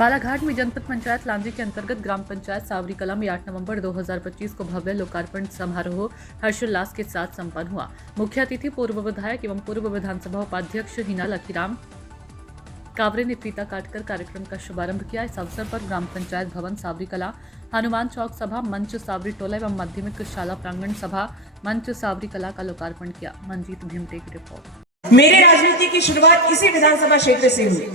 बालाघाट में जनपद पंचायत लांजी के अंतर्गत ग्राम पंचायत सावरी कला में 8 नवंबर 2025 को भव्य लोकार्पण समारोह हर्षोल्लास के साथ संपन्न हुआ। मुख्य अतिथि पूर्व विधायक एवं पूर्व विधानसभा उपाध्यक्ष हिना लकीराम कावरे ने फीता काटकर कार्यक्रम का शुभारंभ किया। इस अवसर पर ग्राम पंचायत भवन सावरी कला, हनुमान चौक सभा मंच सावरी टोला एवं माध्यमिक शाला प्रांगण सभा मंच सावरी कला का लोकार्पण किया। मंजीत भीमटे की रिपोर्ट। मेरे राजनीति की शुरुआत इसी विधानसभा क्षेत्र से हुई,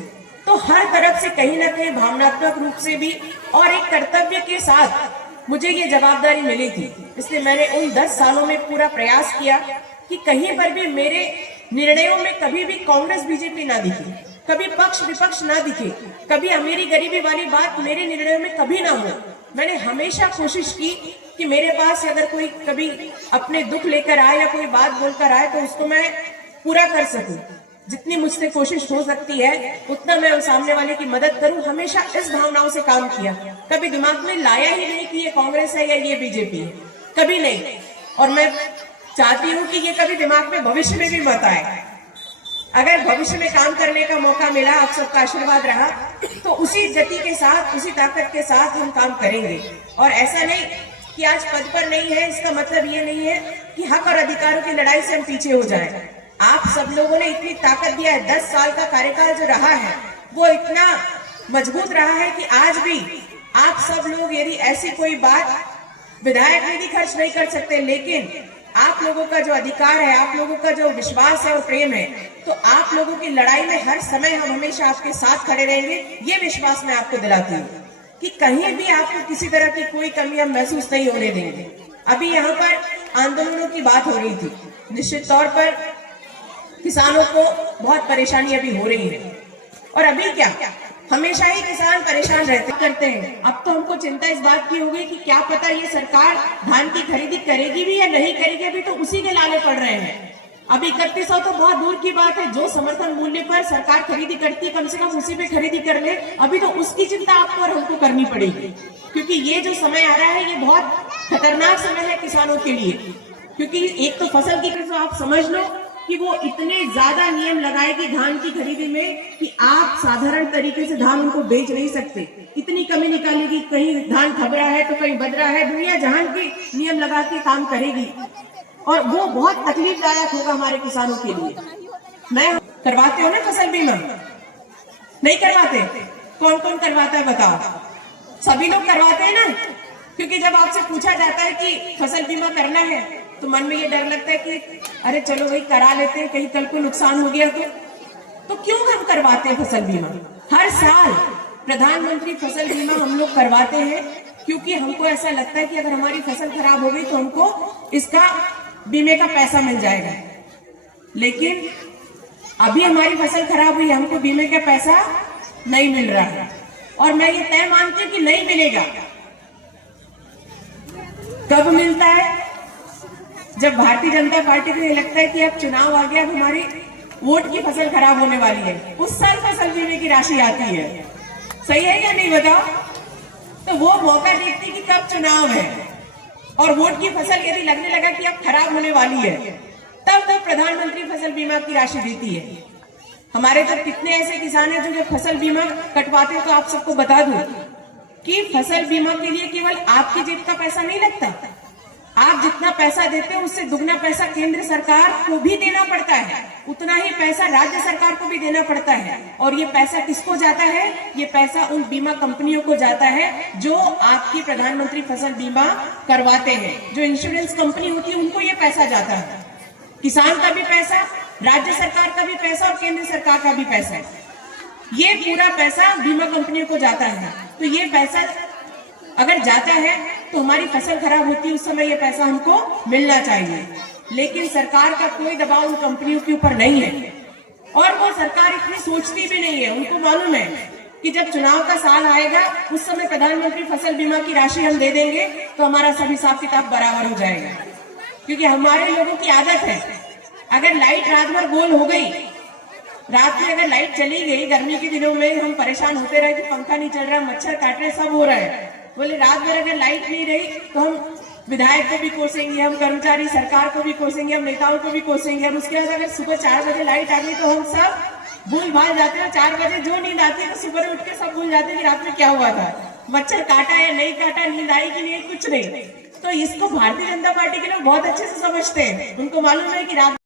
तो हर तरफ से कहीं न कहीं भावनात्मक रूप से भी और एक कर्तव्य के साथ मुझे ये जवाबदारी मिली थी। इसलिए मैंने उन 10 सालों में पूरा प्रयास किया कि कहीं पर भी मेरे निर्णयों में कभी भी कांग्रेस बीजेपी ना दिखे, कभी पक्ष विपक्ष ना दिखे, कभी अमीरी गरीबी वाली बात मेरे निर्णयों में कभी ना हो। मैंने हमेशा कोशिश की कि मेरे पास अगर कोई कभी अपने दुख लेकर आए या कोई बात बोलकर आए तो उसको मैं पूरा कर सकूं। जितनी मुझसे कोशिश हो सकती है उतना मैं उस सामने वाले की मदद करूं। हमेशा इस भावनाओं से काम किया, कभी दिमाग में लाया ही नहीं कि ये कांग्रेस है या ये बीजेपी है, कभी नहीं। और मैं चाहती हूं कि ये कभी दिमाग में भविष्य में भी मत आए। अगर भविष्य में काम करने का मौका मिला, आप सबका आशीर्वाद रहा, तो उसी गति के साथ, उसी ताकत के साथ हम काम करेंगे। और ऐसा नहीं कि आज पद पर नहीं है, इसका मतलब ये नहीं है कि हक और अधिकारों की लड़ाई से हम पीछे हो जाएं। आप सब लोगों ने इतनी ताकत दिया है, 10 साल का कार्यकाल जो रहा है वो इतना मजबूत रहा है कि आज भी आप सब लोग यदि ऐसी कोई बात, विधायक निधि खर्च नहीं कर सकते, लेकिन आप लोगों का जो अधिकार है, आप लोगों का जो विश्वास है और प्रेम है, तो आप लोगों की लड़ाई में हर समय हम हमेशा आपके साथ खड़े रहेंगे। ये विश्वास मैं आपको दिलाती हूँ कि कहीं भी आपको किसी तरह की कोई कमी हम महसूस नहीं होने देंगे। अभी यहाँ पर आंदोलनों की बात हो रही थी, निश्चित तौर पर किसानों को बहुत परेशानी अभी हो रही है। और अभी क्या, हमेशा ही किसान परेशान करते हैं। अब तो हमको चिंता इस बात की हो गई कि क्या पता ये सरकार धान की खरीदी करेगी भी या नहीं करेगी। अभी तो उसी के लाले पड़ रहे हैं। अभी 3100 तो बहुत दूर की बात है। जो समर्थन मूल्य पर सरकार खरीदी करती है, कम से कम उसी पे खरीदी कर ले। अभी तो उसकी चिंता आपको और हमको करनी पड़ेगी, क्योंकि ये जो समय आ रहा है ये बहुत खतरनाक समय है किसानों के लिए। क्योंकि एक तो फसल की, तो आप समझ लो कि वो इतने ज्यादा नियम लगाएगी धान की खरीदी में कि आप साधारण तरीके से धान उनको बेच नहीं सकते। इतनी कमी निकालेगी, कहीं धान खबरा है तो कहीं बदरा है, दुनिया जहान की नियम लगा के काम करेगी और वो बहुत तकलीफदायक होगा हमारे किसानों के लिए। मैं करवाते हो ना फसल बीमा? नहीं करवाते? कौन कौन करवाता है बताओ? सभी लोग करवाते हैं ना, क्योंकि जब आपसे पूछा जाता है कि फसल बीमा करना है तो मन में ये डर लगता है कि अरे चलो भाई करा लेते हैं, कहीं कल को नुकसान हो गया तो क्यों हम करवाते हैं फसल बीमा? हर साल प्रधानमंत्री फसल बीमा हम लोग करवाते हैं क्योंकि हमको ऐसा लगता है कि अगर हमारी फसल खराब हो गई तो हमको इसका बीमे का पैसा मिल जाएगा। लेकिन अभी हमारी फसल खराब हुई, हमको बीमे का पैसा नहीं मिल रहा है और मैं ये तय मानती हूँ कि नहीं मिलेगा। कब मिलता है? जब भारतीय जनता पार्टी को ये लगता है कि अब चुनाव आ गया, अब हमारी वोट की फसल खराब होने वाली है, उस साल फसल बीमे की राशि आती है। सही है या नहीं बताओ? तो वो मौका देखती कि कब चुनाव है और वोट की फसल यदि लगने लगा कि अब खराब होने वाली है, तब तो प्रधानमंत्री फसल बीमा की राशि देती है। हमारे तो कितने ऐसे किसान हैं जो फसल बीमा कटवाते हैं। तो आप सबको बता दूं कि फसल बीमा के लिए केवल आपकी जेब का पैसा नहीं लगता। आप जितना पैसा देते हो उससे दुगना पैसा केंद्र सरकार को भी देना पड़ता है, उतना ही पैसा राज्य सरकार को भी देना पड़ता है। और ये पैसा किसको जाता है? ये पैसा उन बीमा कंपनियों को जाता है जो आपकी प्रधानमंत्री फसल बीमा करवाते हैं। जो इंश्योरेंस कंपनी होती है उनको ये पैसा जाता है। किसान का भी पैसा, राज्य सरकार का भी पैसा और केंद्र सरकार का भी पैसा, ये पूरा पैसा बीमा कंपनियों को जाता है। तो ये पैसा अगर जाता है तो हमारी फसल खराब होती है, उस समय ये पैसा हमको मिलना चाहिए। लेकिन सरकार का कोई दबाव उन कंपनियों के ऊपर नहीं है और वो सरकार इतनी सोचती भी नहीं है। उनको मालूम है कि जब चुनाव का साल आएगा उस समय प्रधानमंत्री फसल बीमा की राशि हम दे देंगे तो हमारा सब हिसाब किताब बराबर हो जाएगा। क्योंकि हमारे लोगों की आदत है, अगर लाइट रात भर गोल हो गई, रात में अगर लाइट चली गई, गर्मी के दिनों में हम परेशान होते रहे कि पंखा नहीं चल रहा, मच्छर काट रहे, सब हो रहा है। बोले रात भर अगर लाइट नहीं रही तो हम विधायक को भी कोसेंगे, हम कर्मचारी सरकार को भी कोसेंगे, हम नेताओं को भी कोसेंगे। हम उसके बाद अगर सुबह 4 बजे लाइट आ गई तो हम सब भूल भाल जाते हैं। 4 बजे जो नींद आती है तो सुबह उठ के सब भूल जाते हैं कि रात में क्या हुआ था, मच्छर काटा या नहीं काटा, नींद आई कि नहीं, कुछ नहीं। तो इसको भारतीय जनता पार्टी के लोग बहुत अच्छे से समझते हैं। उनको मालूम है कि रात